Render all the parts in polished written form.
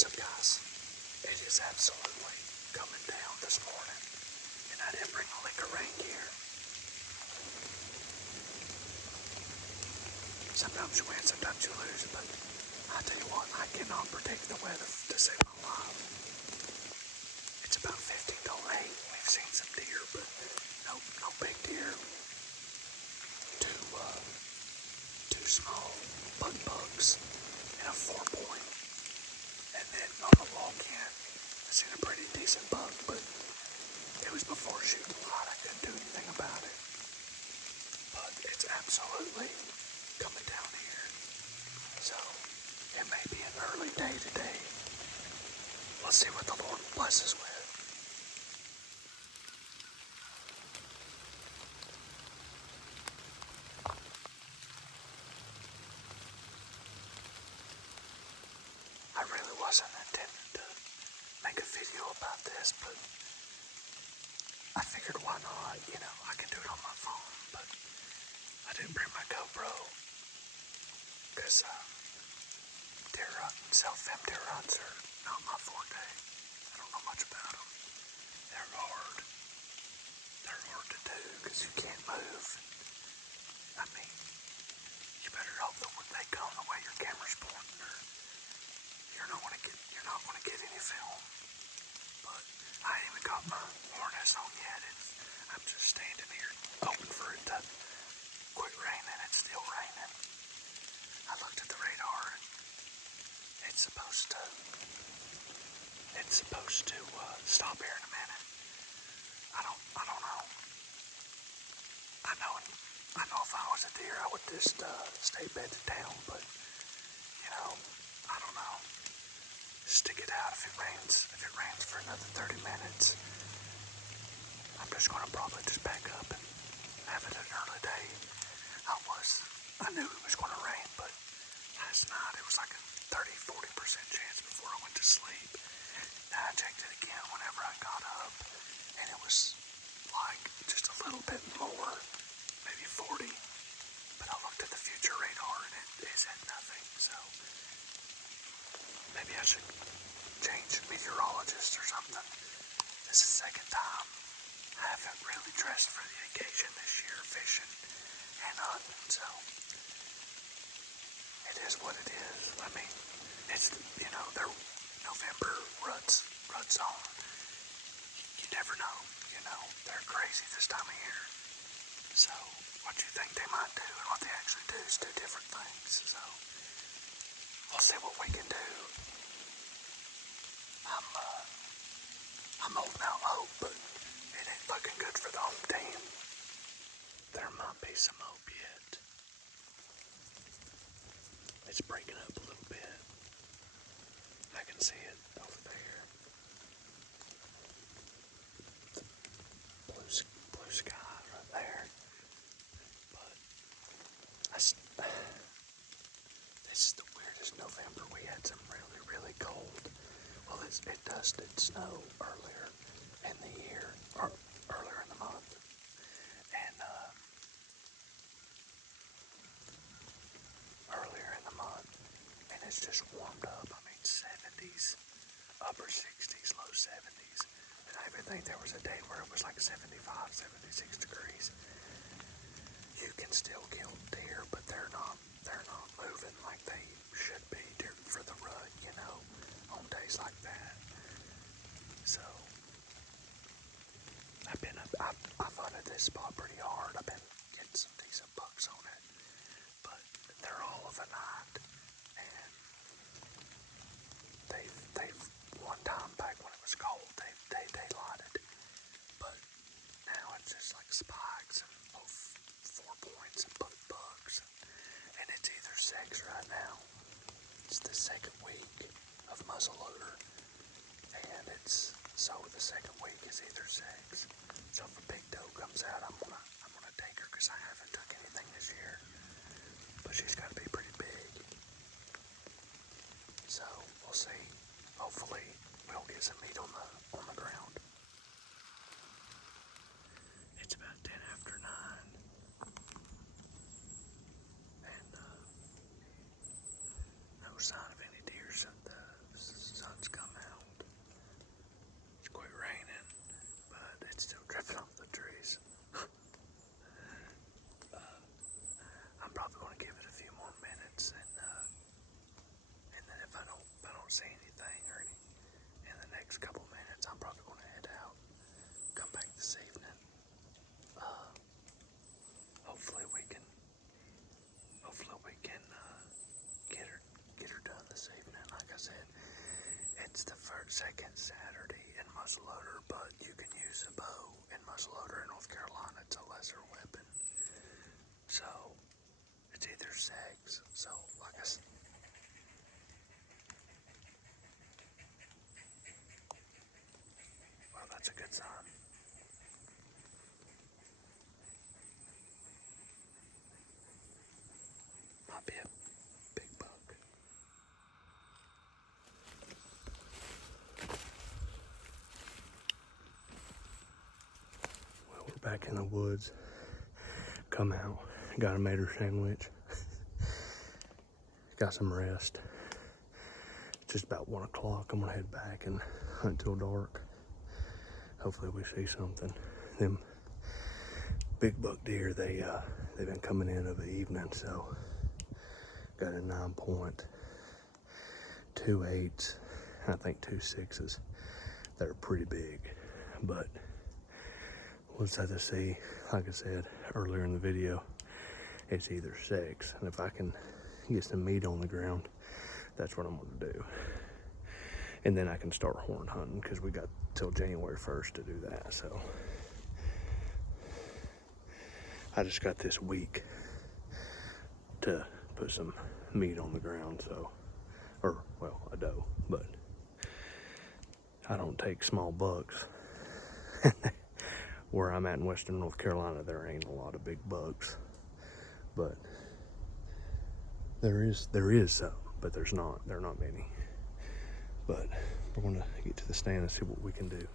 What's up, guys? It is absolutely coming down this morning, and I didn't bring a lick of rain gear. Sometimes you win, sometimes you lose, but I tell you what, I cannot predict the weather to save my life. It's about 15 to 8. We've seen some deer, but no big deer. Two small bugs and a 4-point. And then on the walk-in, I seen a pretty decent bug, but it was before shooting light. I couldn't do anything about it. But it's absolutely coming down here. So it may be an early day today. Let's see what the Lord blesses with. I really wasn't intending to make a video about this, but I figured why not, I can do it on my phone, but I didn't bring my GoPro, because deer hunting, self-film deer hunts are not my forte. I don't know much about them. They're hard. They're hard to do, because you can't move. I mean, you better hope that when they come the way your camera's pointing, or you're not gonna get any film. But I ain't even got my harness on yet. I'm just standing here hoping for it to quit raining. It's still raining. I looked at the radar and it's supposed to stop here in a minute. I don't know. I know if I was a deer I would just stay bedded down, but I don't know. Stick it out if it rains for another 30 minutes. I'm just gonna probably just back up and have it an early day. I knew it was gonna rain, but last night it was like a 30-40% chance before I went to sleep. And I checked it again whenever I got up, and it was like just a little bit more, maybe 40. But I looked at the future radar and it said nothing, so maybe I should change meteorologist or something. This is the second time I haven't really dressed for the occasion this year, fishing and hunting, so it is what it is. I mean, it's, they're November ruts on. You never know, they're crazy this time of year. So what you think they might do and what they actually do is two different things. So we'll see what we can do. I'm holding out hope, but it ain't looking good for the home team. There might be some hope yet. It's breaking up a little bit. I can see it over there. Blue sky right there. But this is the weirdest November. We had some really, really cold. Well, it dusted snow earlier in the year, or earlier in the month. And it's just warmed up. I mean, 70s, upper 60s, low 70s. And I even think there was a day where it was like 75, 76 degrees. You can still kill deer, but they're not moving like they should be for the rut, on days like that. So I've hunted this spot pretty hard. I've been getting some decent bucks on it, but they're all of a night. And they've one time back when it was cold, they daylighted, but now it's just like spikes and 4 points and bugs, and it's either sex right now. It's the second week of muzzleloader, and the second week is either sex. So if a big doe comes out, I'm gonna take her, because I haven't took anything this year, but she's got to be pretty big. So we'll see. Hopefully we'll get some meat on the ground. It's about 10 after 9, and no sign of any deer. The sun's minutes, and then if I don't see anything in the next couple minutes, I'm probably going to head out. Come back this evening. Hopefully we can get her done this evening. Like I said, it's the second Saturday in muzzleloader, but you can use a bow in muzzleloader in North Carolina. It's a lesser weapon, so it's either sex. So like I said, well, that's a good sign. Might be a big buck. Well, we're back in the woods. Come out, got a mater sandwich. Got some rest. It's just about 1 o'clock. I'm gonna head back and hunt till dark. Hopefully we see something. Them big buck deer, they've been coming in of the evening, so got a 9 point, 2 8s, and I think 2 6s. They're pretty big, but we'll just have to see. Like I said earlier in the video, it's either sex, and if I can get some meat on the ground, that's what I'm gonna do. And then I can start horn hunting, because we got till January 1st to do that. So I just got this week to put some meat on the ground. So, or well, a doe, but I don't take small bucks. Where I'm at in Western North Carolina, there ain't a lot of big bucks, but there is some, but there are not many. But we're gonna get to the stand and see what we can do.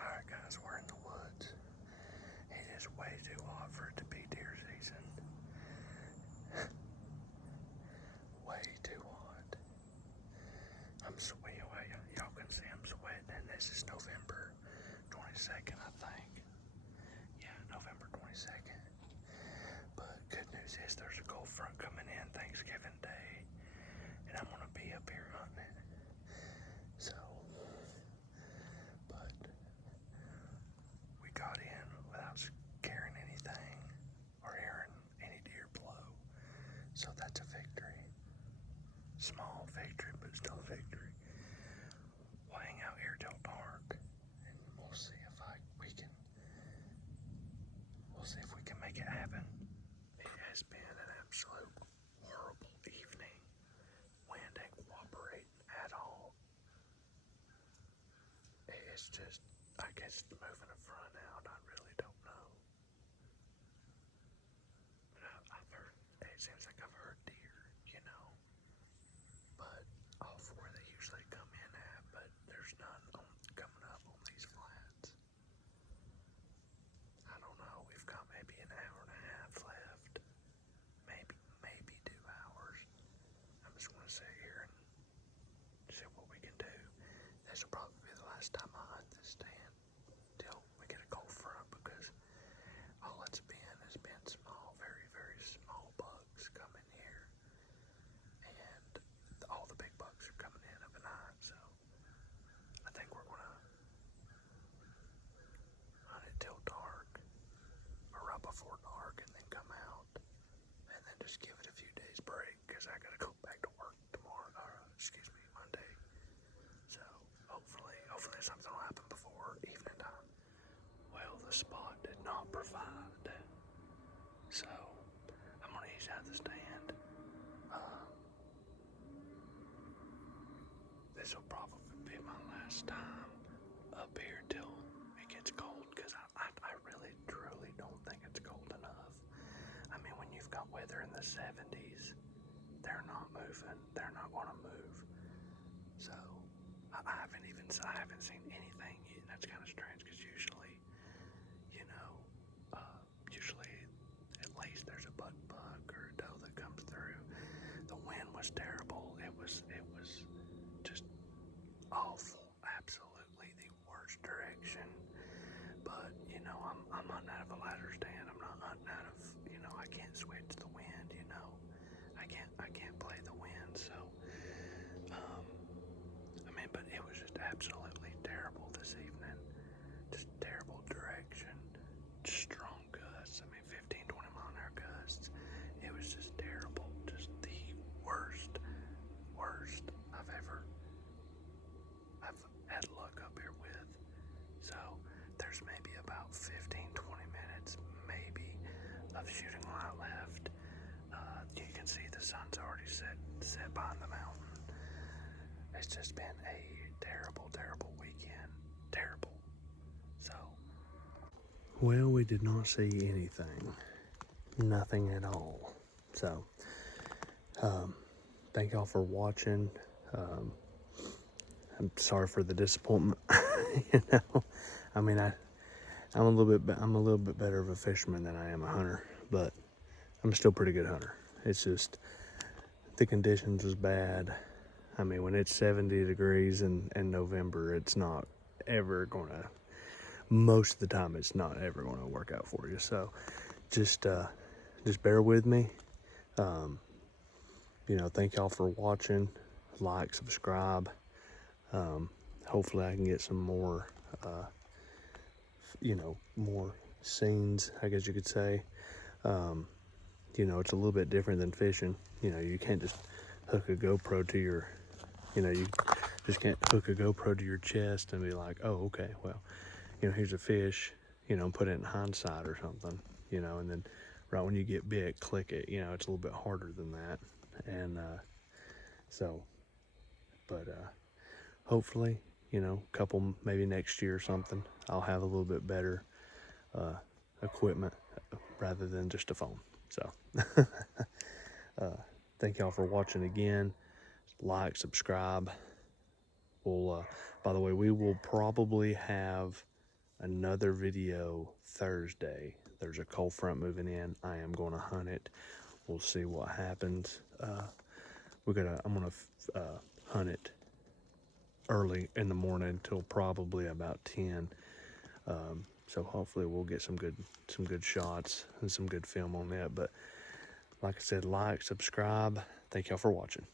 Alright guys, we're in the woods. It is way too hot for it to be deer season. Way too hot. I'm sweating. Y'all can see I'm sweating, and this is November 22nd, I think. Yeah, November 22nd. But good news is there's a cold front coming in Thanksgiving Day, and I'm gonna be up here hunting. So, but we got in without scaring anything or hearing any deer blow. So that's a victory. Small victory, but still a victory. We'll hang out here till dark, and we'll see if we can make it happen. It has been an absolute horrible evening. Wind ain't cooperating at all. It's just, I guess, moving the front out. I really don't know. But I've heard, it seems like I've heard deer, but all four they usually come in at, but there's none coming up on these flats. I don't know, we've got maybe an hour and a half left, maybe 2 hours. I'm just gonna sit here and see what we can do. This will probably be the last time I hunt this stand till we get a cold front, because all it's been has been small, very, very small bucks coming here, and all the big bucks are coming in of a night. So I think we're gonna hunt it till dark, or right before dark, and then come out, and then just give it a few days break, because I gotta go back to work tomorrow, Monday. So hopefully something will happen before evening time. Well, the spot did not provide, so I'm gonna ease out the stand. This will probably be my last time up here till it gets cold, because I really truly don't think it's cold enough. I mean, when you've got weather in the 70s, they're not moving. They're not going to move. So I haven't seen anything yet. That's kind of strange, because usually at least there's a buck or a doe that comes through. The wind was terrible. It was just awful. Absolutely the worst direction. But I'm hunting out of a ladder stand. I'm not hunting out of but it was just absolutely terrible this evening. Just terrible direction. Strong gusts. I mean, 15, 20 mile an hour gusts. It was just terrible. Just the worst I've had luck up here with. So there's maybe about 15, 20 minutes, maybe, of shooting light left. You can see the sun's already set behind the mountain. It's just been a terrible weekend. Terrible. So. Well, we did not see anything. Nothing at all. So, thank y'all for watching. I'm sorry for the disappointment. You know, I mean, I'm a little bit better of a fisherman than I am a hunter, but I'm still a pretty good hunter. It's just the conditions was bad. I mean, when it's 70 degrees in November, it's not ever gonna. Most of the time, it's not ever gonna work out for you. So, just bear with me. You know, thank y'all for watching. Like, subscribe. Hopefully I can get some more, you know, more scenes, I guess you could say. You know, it's a little bit different than fishing. You know, you can't just hook a GoPro to your, you know, you just can't hook a GoPro to your chest and be like, oh, okay, well, you know, here's a fish, you know, put it in hindsight or something, you know, and then right when you get bit, click it. You know, it's a little bit harder than that. And hopefully, you know, couple, maybe next year or something, I'll have a little bit better equipment rather than just a phone. So thank y'all for watching again. Like, subscribe. We'll by the way, we will probably have another video Thursday. There's a cold front moving in. I am going to hunt it. We'll see what happens. I'm gonna hunt it early in the morning till probably about 10. So hopefully we'll get some good shots and some good film on that. But like I said, like, subscribe. Thank y'all for watching.